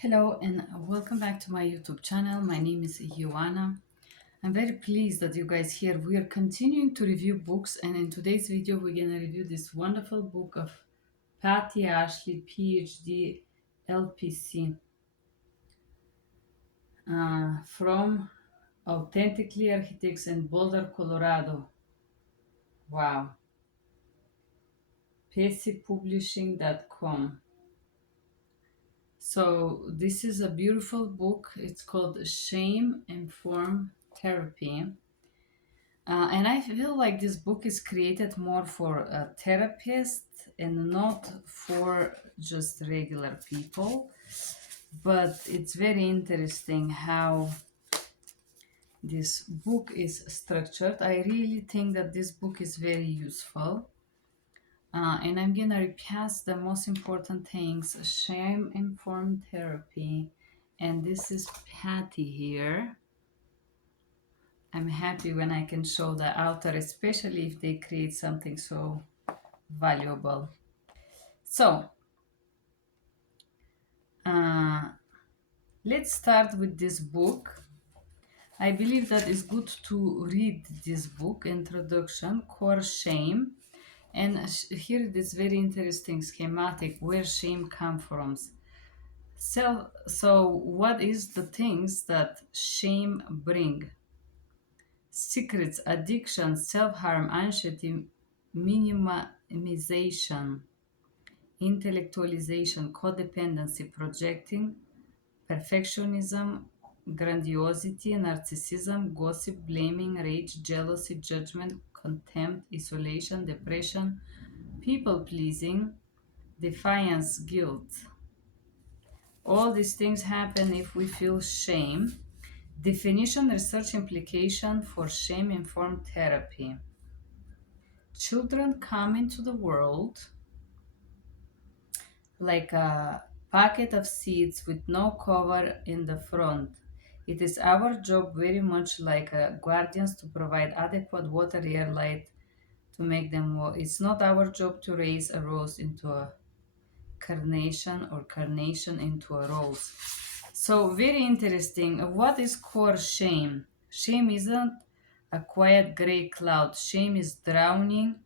Hello and welcome back to my YouTube channel. My name is Ioana. I'm very pleased that you guys here. We are continuing to review books, and in today's video we're gonna review this wonderful book of Patty Ashley, PhD, LPC, from Authentically Architects in Boulder, Colorado. Wow. PaceyPublishing.com. So this is a beautiful book. It's called Shame Informed Therapy. And I feel like this book is created more for therapists and not for just regular people. But it's very interesting how this book is structured. I really think that this book is very useful. And I'm gonna repass the most important things: shame informed therapy. And this is Patty here. I'm happy when I can show the author, especially if they create something so valuable. So, uh, let's start with this book. I believe that it's good to read this book, Introduction, Core Shame. And here it is very interesting schematic where shame comes from. So what is the things that shame bring? Secrets, addiction, self-harm, anxiety, minimization, intellectualization, codependency, projecting, perfectionism, grandiosity, narcissism, gossip, blaming, rage, jealousy, judgment, contempt, isolation, depression, people pleasing, defiance, guilt. All these things happen if we feel shame. Definition, research, implication for shame informed therapy. Children come into the world like a packet of seeds with no cover in the front. It is our job, very much like guardians, to provide adequate water, air, light to make them walk. It's not our job to raise a rose into a carnation or carnation into a rose. So, very interesting. What is core shame? Shame isn't a quiet gray cloud. Shame is drowning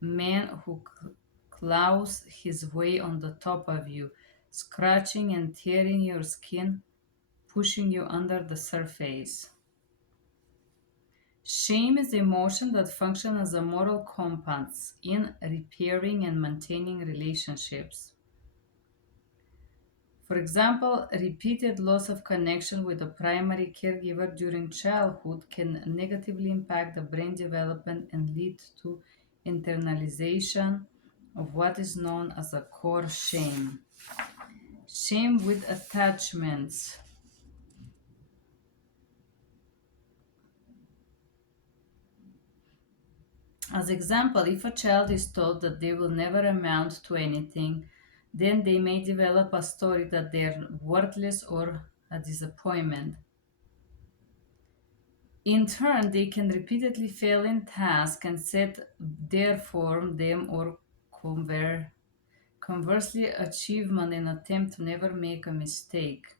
man who claws his way on the top of you, scratching and tearing your skin, pushing you under the surface. Shame is the emotion that functions as a moral compass in repairing and maintaining relationships. For example, repeated loss of connection with a primary caregiver during childhood can negatively impact the brain development and lead to internalization of what is known as a core shame. Shame with attachments. As example, if a child is told that they will never amount to anything, then they may develop a story that they're worthless or a disappointment. In turn, they can repeatedly fail in tasks and set therefore them or conversely achievement in attempt to never make a mistake.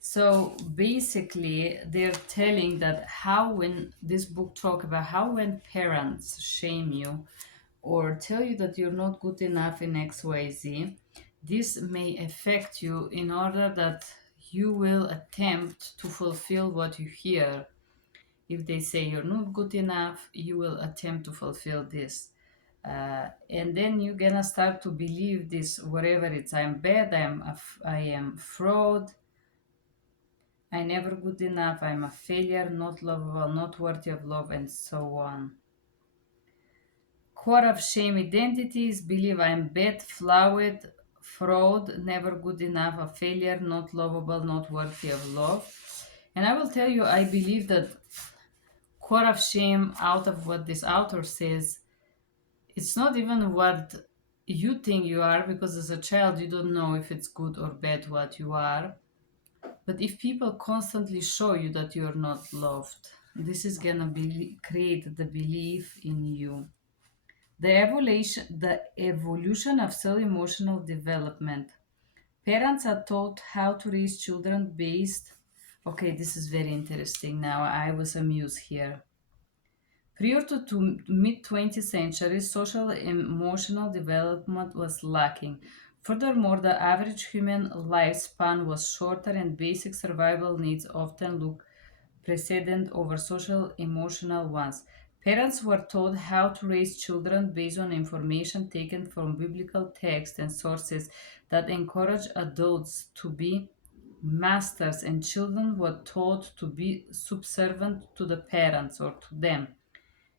So basically, they're telling that how when this book talk about how when parents shame you or tell you that you're not good enough in XYZ, this may affect you in order that you will attempt to fulfill what you hear. If they say you're not good enough, you will attempt to fulfill this. And then you're gonna start to believe this, whatever it's, I'm bad, I am fraud, I never good enough, I'm a failure, not lovable, not worthy of love, and so on. Core of shame identities: believe I'm bad, flawed, fraud, never good enough, a failure, not lovable, not worthy of love. And I will tell you, I believe that core of shame, out of what this author says, it's not even what you think you are, because as a child you don't know if it's good or bad what you are. But if people constantly show you that you're not loved, this is gonna create the belief in you. The evolution of cell emotional development. Parents are taught how to raise children based. Okay, this is very interesting now. I was amused here. Prior to mid 20th century, social and emotional development was lacking. Furthermore, the average human lifespan was shorter and basic survival needs often look precedent over social emotional ones. Parents were taught how to raise children based on information taken from biblical texts and sources that encourage adults to be masters, and children were taught to be subservient to the parents or to them.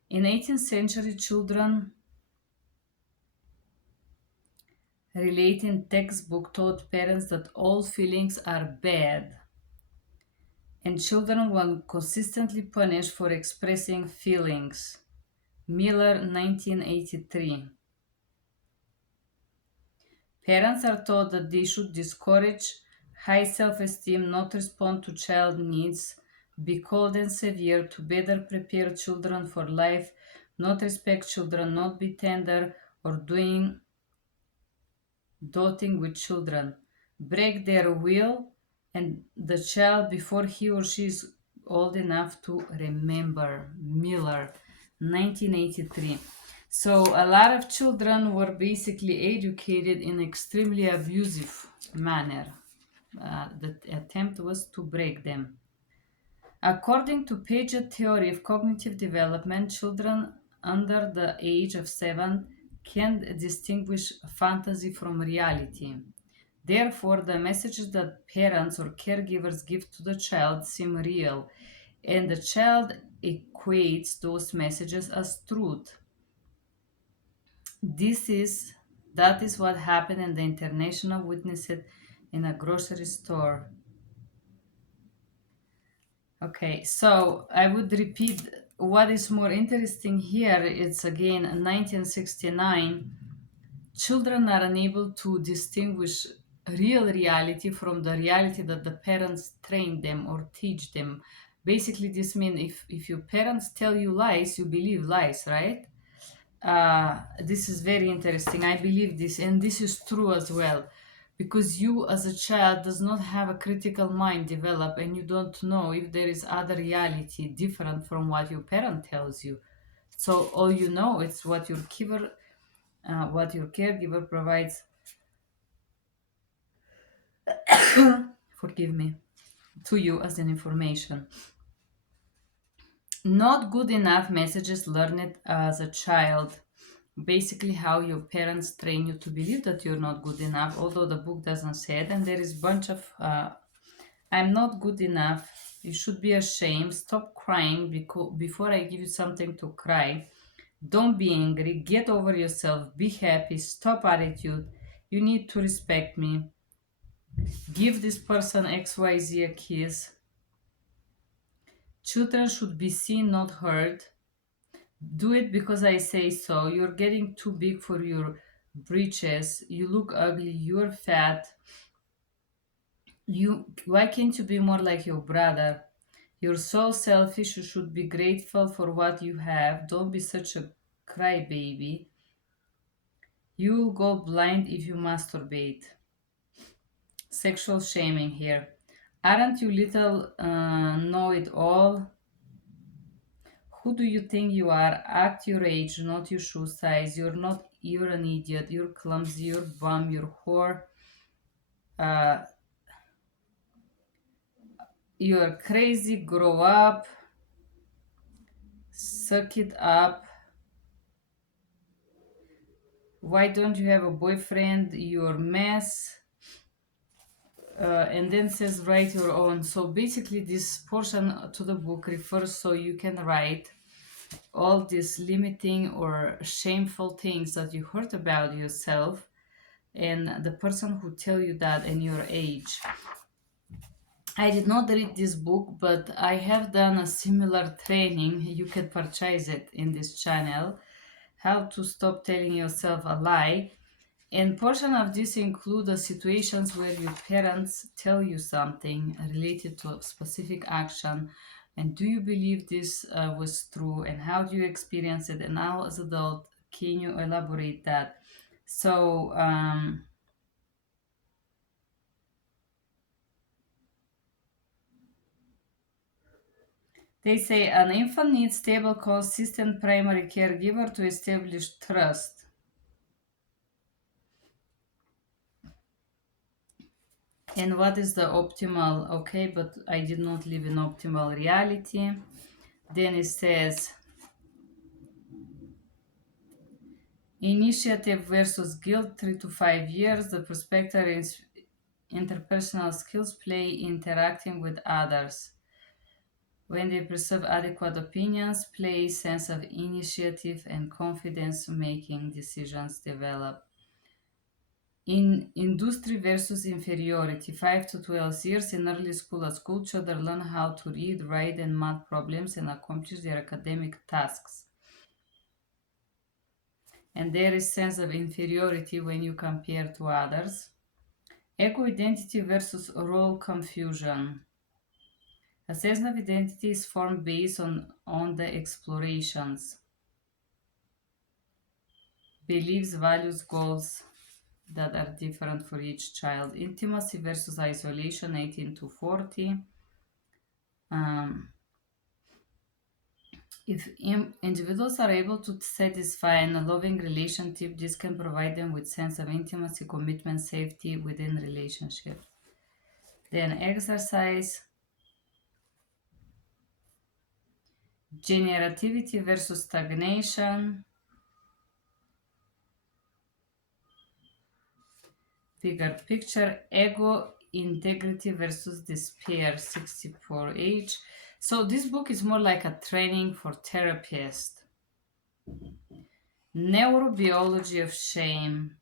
In 18th century, children relating textbook taught parents that all feelings are bad, and children were consistently punished for expressing feelings. Miller, 1983. Parents are taught that they should discourage high self-esteem, not respond to child needs, be cold and severe to better prepare children for life, not respect children, not be tender or doting with children, break their will and the child before he or she is old enough to remember. Miller, 1983. So a lot of children were basically educated in extremely abusive manner. The attempt was to break them. According to Paget's theory of cognitive development, children under the age of 7 can distinguish fantasy from reality. Therefore, the messages that parents or caregivers give to the child seem real, and the child equates those messages as truth. This is that is what happened, and the international witnessed it in a grocery store. Okay, so I would repeat what is more interesting here. It's again 1969. Children are unable to distinguish real reality from the reality that the parents train them or teach them. Basically, this means if your parents tell you lies, you believe lies, right? This is very interesting. I believe this, and this is true as well, because you as a child does not have a critical mind develop, and you don't know if there is other reality different from what your parent tells you. So all you know is what your caregiver provides. Forgive me, to you as an information. Not good enough messages learned as a child. Basically, how your parents train you to believe that you're not good enough, although the book doesn't say it. And there is bunch of I'm not good enough. You should be ashamed. Stop crying before I give you something to cry. Don't be angry. Get over yourself. Be happy. Stop attitude. You need to respect me. Give this person XYZ a kiss. Children should be seen, not heard. Do it because I say so. You're getting too big for your breeches. You look ugly. You're fat. Why can't you be more like your brother? You're so selfish. You should be grateful for what you have. Don't be such a crybaby. You'll go blind if you masturbate. Sexual shaming here. Aren't you little know it all? Who do you think you are? Act your age, not your shoe size. You're an idiot. You're clumsy. You're bum. You're whore. Uh, you're crazy. Grow up. Suck it up. Why don't you have a boyfriend? You're a mess. And then says write your own. So basically, this portion to the book refers so you can write all these limiting or shameful things that you heard about yourself and the person who tell you that in your age. I did not read this book, but I have done a similar training. You can purchase it in this channel. How to stop telling yourself a lie. And portion of this include the situations where your parents tell you something related to a specific action, and do you believe this was true, and how do you experience it, and now as adult can you elaborate that? So They say an infant needs stable, consistent primary caregiver to establish trust. And what is the optimal? Okay, but I did not live in optimal reality. Then it says initiative versus guilt, 3 to 5 years. The perspective is interpersonal skills play interacting with others. When they preserve adequate opinions, play, sense of initiative, and confidence making decisions develop. In industry versus inferiority, 5 to 12 years in early school at school, children learn how to read, write, and math problems and accomplish their academic tasks. And there is sense of inferiority when you compare to others. Ego identity versus role confusion. A sense of identity is formed based on the explorations, beliefs, values, goals that are different for each child. Intimacy versus isolation, 18 to 40. Um, if individuals are able to satisfy in a loving relationship, this can provide them with sense of intimacy, commitment, safety within relationships. Then exercise, generativity versus stagnation, bigger picture, ego integrity versus despair, 64 age. So this book is more like a training for therapists. Neurobiology of shame,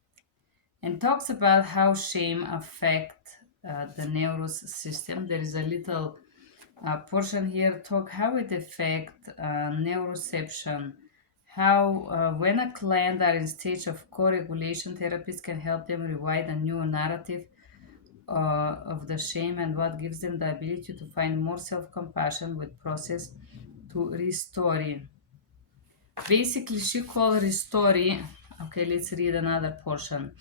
and talks about how shame affect the nervous system. There is a little portion here talk how it affect neuroception, how when a client are in stage of co-regulation, therapists can help them rewrite a new narrative of the shame and what gives them the ability to find more self-compassion with process to restoring. Basically, she called restoring. Okay, let's read another portion.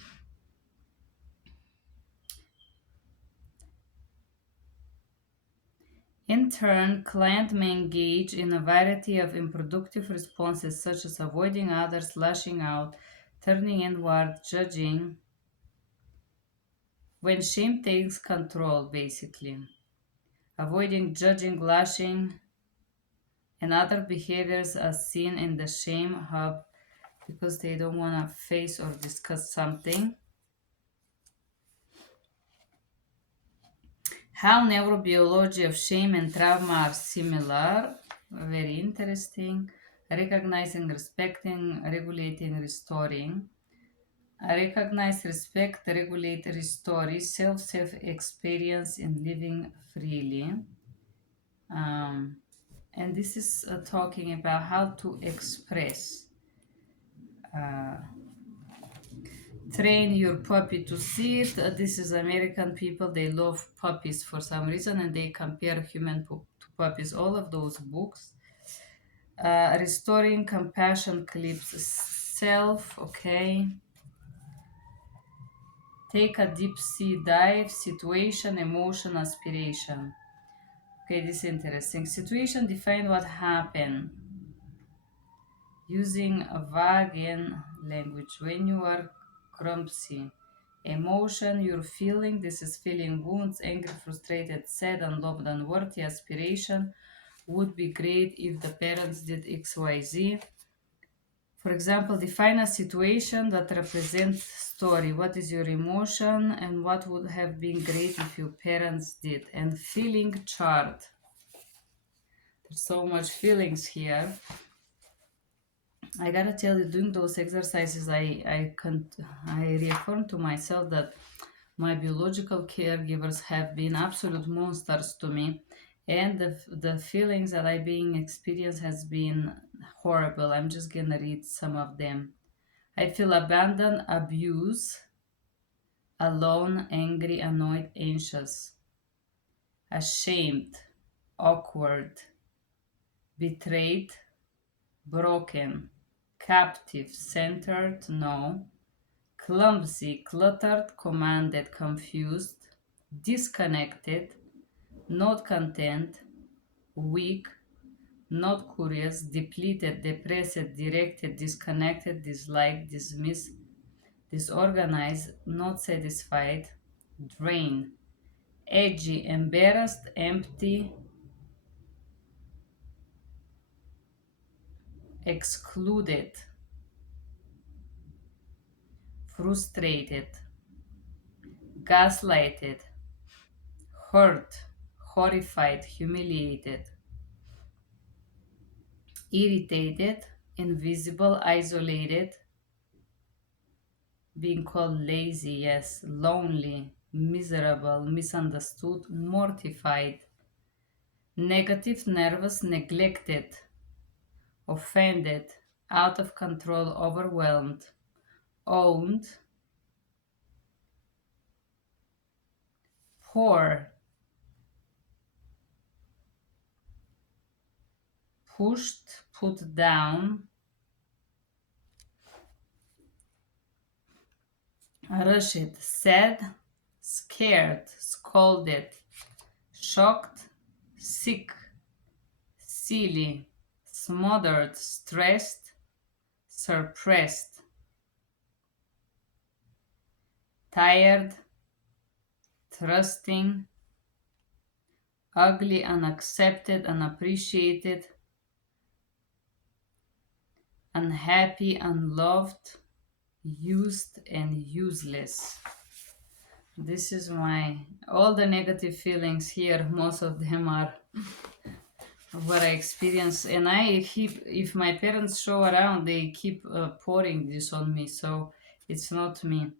In turn, client may engage in a variety of unproductive responses such as avoiding others, lashing out, turning inward, judging, when shame takes control, basically. Avoiding, judging, lashing, and other behaviors are seen in the shame hub because they don't want to face or discuss something. How neurobiology of shame and trauma are similar. Very interesting. Recognizing, respecting, regulating, restoring. Recognize, respect, regulate, restore, self experience in living freely. Um, and this is talking about how to express. Train your puppy to sit. This is American people. They love puppies for some reason and they compare human to puppies. All of those books. Restoring compassion clips self. Okay. Take a deep sea dive. Situation, emotion, aspiration. Okay, this is interesting. Situation define what happened using a vague language when you are grumpy. Emotion, you're feeling. This is feeling wounds, angry, frustrated, sad, unloved, unworthy. Aspiration would be great if the parents did XYZ. For example, define a situation that represents story. What is your emotion and what would have been great if your parents did? And feeling chart. There's so much feelings here. I gotta tell you, doing those exercises, I reaffirm to myself that my biological caregivers have been absolute monsters to me, and the feelings that I being experienced has been horrible. I'm just gonna read some of them. I feel abandoned, abused, alone, angry, annoyed, anxious, ashamed, awkward, betrayed, broken, captive, centered, no, clumsy, cluttered, commanded, confused, disconnected, not content, weak, not curious, depleted, depressed, directed, disconnected, disliked, dismissed, disorganized, not satisfied, drained, edgy, embarrassed, empty, excluded, frustrated, gaslighted, hurt, horrified, humiliated, irritated, invisible, isolated, being called lazy, yes, lonely, miserable, misunderstood, mortified, negative, nervous, neglected, offended, out of control, overwhelmed, owned, poor, pushed, put down, rushed, sad, scared, scolded, shocked, sick, silly, smothered, stressed, suppressed, tired, trusting, ugly, unaccepted, unappreciated, unhappy, unloved, used, and useless. This is my all the negative feelings here. Most of them are what I experience, and I keep. If my parents show around, they keep pouring this on me. So it's not me.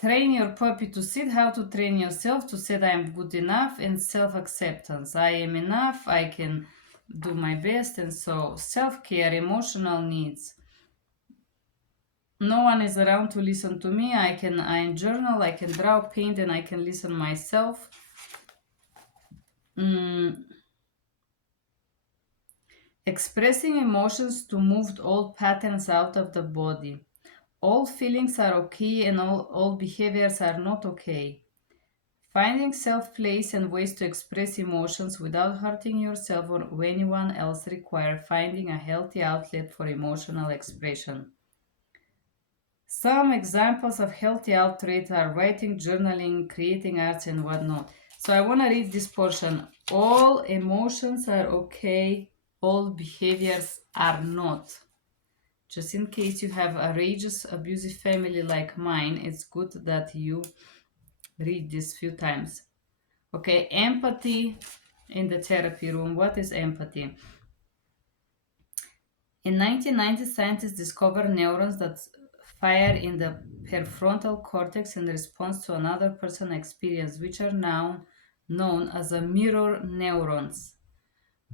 Train your puppy to sit. How to train yourself to say I am good enough, and self acceptance. I am enough. I can do my best, and so self care, emotional needs. No one is around to listen to me. I journal, I can draw, paint, and I can listen myself. Expressing emotions to move old patterns out of the body. All feelings are okay and all behaviors are not okay. Finding self place and ways to express emotions without hurting yourself or anyone else require finding a healthy outlet for emotional expression. Some examples of healthy outlets are writing, journaling, creating arts, and whatnot. So I want to read this portion. All emotions are okay, all behaviors are not. Just in case you have a rageous, abusive family like mine, it's good that you read this few times. Okay, empathy in the therapy room. What is empathy? In 1990, scientists discovered neurons that fire in the prefrontal cortex in response to another person's experience, which are now known as a mirror neurons.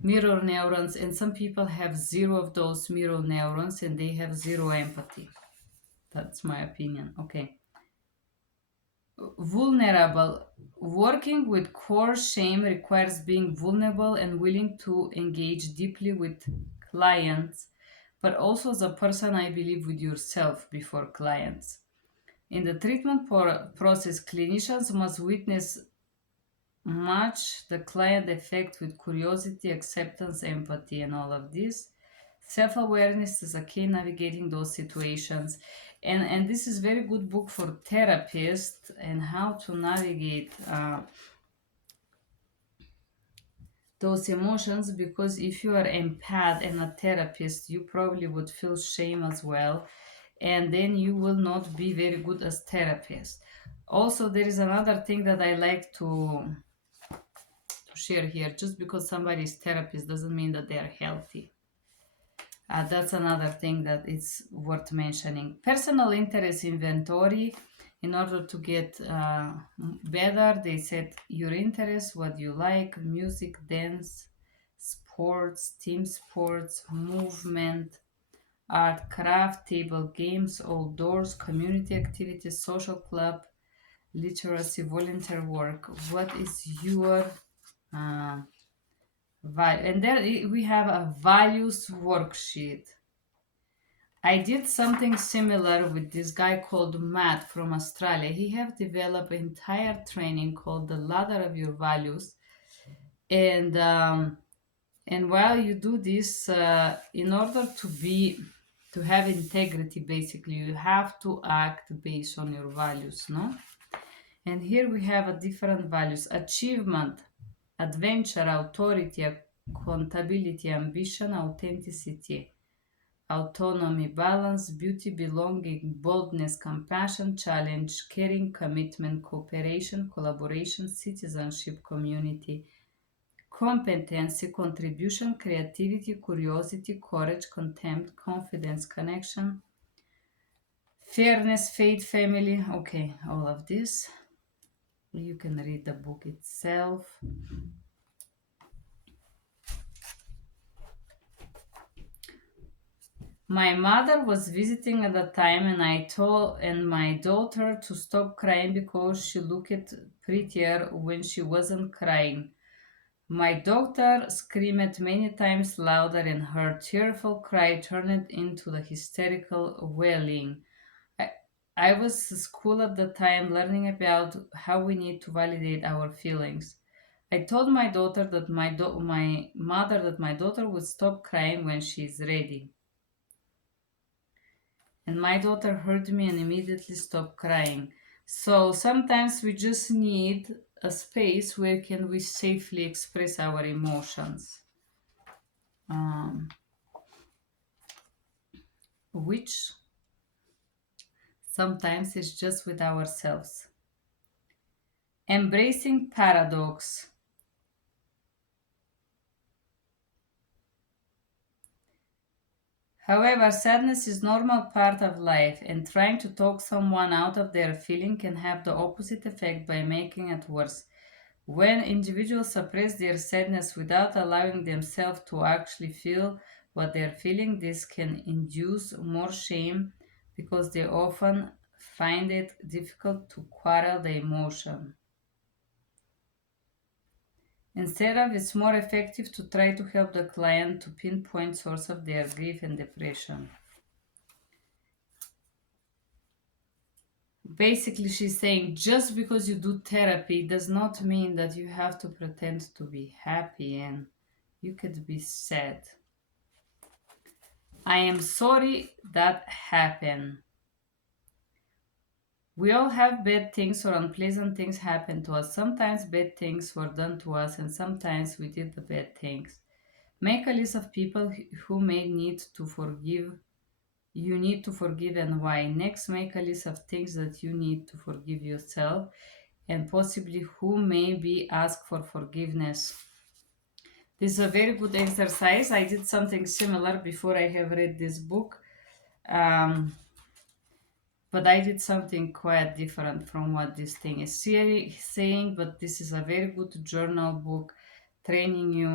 Mirror neurons, and some people have zero of those mirror neurons and they have zero empathy. That's my opinion. Okay. Vulnerable. Working with core shame requires being vulnerable and willing to engage deeply with clients, but also as a person, I believe, with yourself before clients. In the treatment process, clinicians must witness much the client effect with curiosity, acceptance, empathy, and all of this. Self-awareness is a key navigating those situations. And this is very good book for therapists and how to navigate those emotions, because if you are empath and a therapist, you probably would feel shame as well, and then you will not be very good as therapist. Also, there is another thing that I like to share here. Just because somebody is therapist doesn't mean that they are healthy. That's another thing that it's worth mentioning. Personal interest inventory. In order to get better, they said your interests, what you like: music, dance, sports, team sports, movement, art, craft, table games, outdoors, community activities, social club, literacy, volunteer work. What is your uh, and there we have a values worksheet. I did something similar with this guy called Matt from Australia. He have developed an entire training called the ladder of your values, and And while you do this, in order to have integrity, basically, you have to act based on your values, no? And here we have a different values: achievement, adventure, authority, accountability, ambition, authenticity, autonomy, balance, beauty, belonging, boldness, compassion, challenge, caring, commitment, cooperation, collaboration, citizenship, community, competency, contribution, creativity, curiosity, courage, contempt, confidence, connection, fairness, faith, family. Okay, all of this. You can read the book itself. My mother was visiting at the time, and I told my daughter to stop crying because she looked prettier when she wasn't crying. My daughter screamed many times louder, and her tearful cry turned into the hysterical wailing. I, I was at school at the time learning about how we need to validate our feelings. I told my daughter that my mother that my daughter would stop crying when she is ready. And my daughter heard me and immediately stopped crying. So sometimes we just need a space where can we safely express our emotions, um, which sometimes is just with ourselves. Embracing paradox. However, sadness is normal part of life, and trying to talk someone out of their feeling can have the opposite effect by making it worse. When individuals suppress their sadness without allowing themselves to actually feel what they're feeling, this can induce more shame because they often find it difficult to quarrel the emotion. Instead of, it's more effective to try to help the client to pinpoint source of their grief and depression. Basically, she's saying just because you do therapy does not mean that you have to pretend to be happy, and you could be sad. I am sorry that happened. We all have bad things or unpleasant things happen to us. Sometimes bad things were done to us, and sometimes we did the bad things. Make a list of people who may need to forgive. You need to forgive and why. Next, make a list of things that you need to forgive yourself and possibly who may be asked for forgiveness. This is a very good exercise. I did something similar before I have read this book. Um, but I did something quite different from what this thing is saying. But this is a very good journal book training you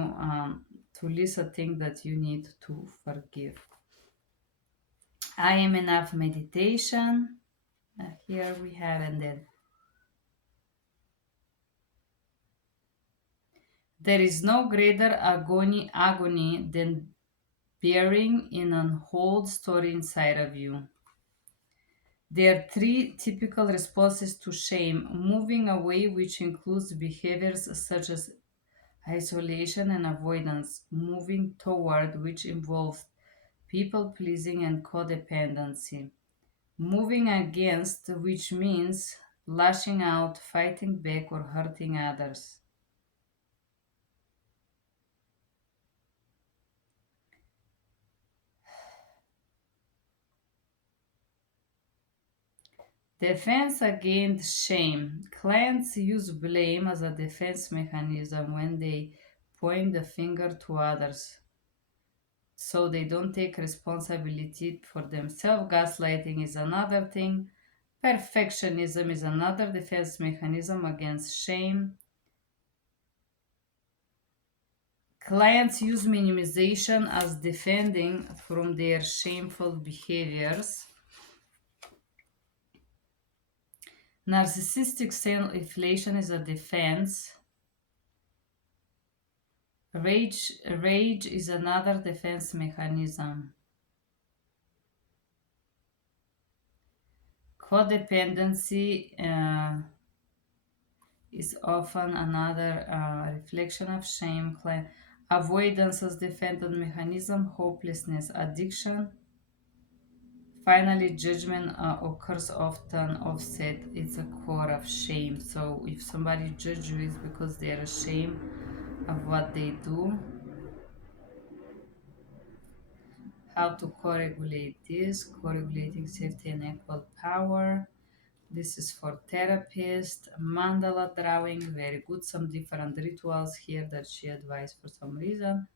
to list a thing that you need to forgive. I am enough meditation. Here we have, and then there is no greater agony than bearing in an whole story inside of you. There are three typical responses to shame: moving away, which includes behaviors such as isolation and avoidance; moving toward, which involves people pleasing and codependency; moving against, which means lashing out, fighting back, or hurting others. Defense against shame. Clients use blame as a defense mechanism when they point the finger to others so they don't take responsibility for themselves. Gaslighting is another thing. Perfectionism is another defense mechanism against shame. Clients use minimization as defending from their shameful behaviors. Narcissistic self-inflation is a defense. Rage is another defense mechanism. Codependency is often another reflection of shame. Avoidance as defense mechanism, hopelessness, addiction. Finally, judgment occurs often offset. It's a core of shame. So if somebody judges you, it's because they're ashamed of what they do. How to co-regulate this, co-regulating safety and equal power. This is for therapists. Mandala drawing, very good. Some different rituals here that she advised for some reason.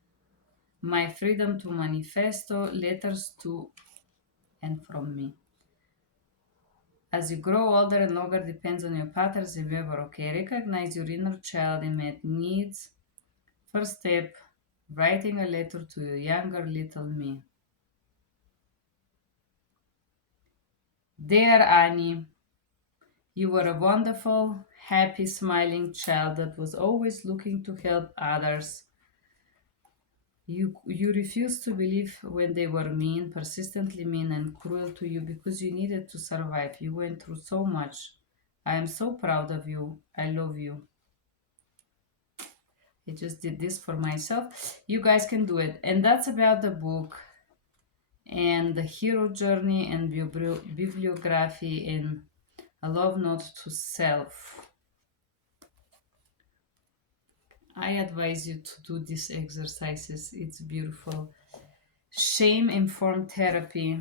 My freedom to manifesto, letters to and from me. As you grow older and longer depends on your patterns, remember, okay, recognize your inner child and met needs. First step, writing a letter to your younger little me. Dear Annie, you were a wonderful, happy, smiling child that was always looking to help others. You refused to believe when they were mean, persistently mean and cruel to you because you needed to survive. You went through so much. I am so proud of you. I love you. I just did this for myself. You guys can do it. And that's about the book and the hero journey and bibliography and a love note to self. I advise you to do these exercises. It's beautiful. Shame informed therapy.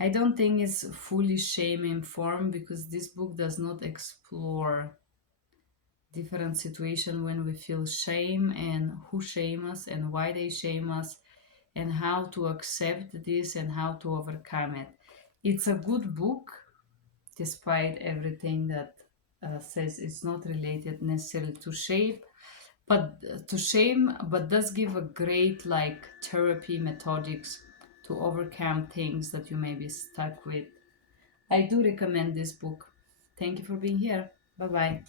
I don't think it's fully shame informed because this book does not explore different situations when we feel shame and who shame us and why they shame us and how to accept this and how to overcome it. It's a good book despite everything that says it's not related necessarily to shame, but does give a great like therapy methodics to overcome things that you may be stuck with. I do recommend this book. Thank you for being here. Bye bye.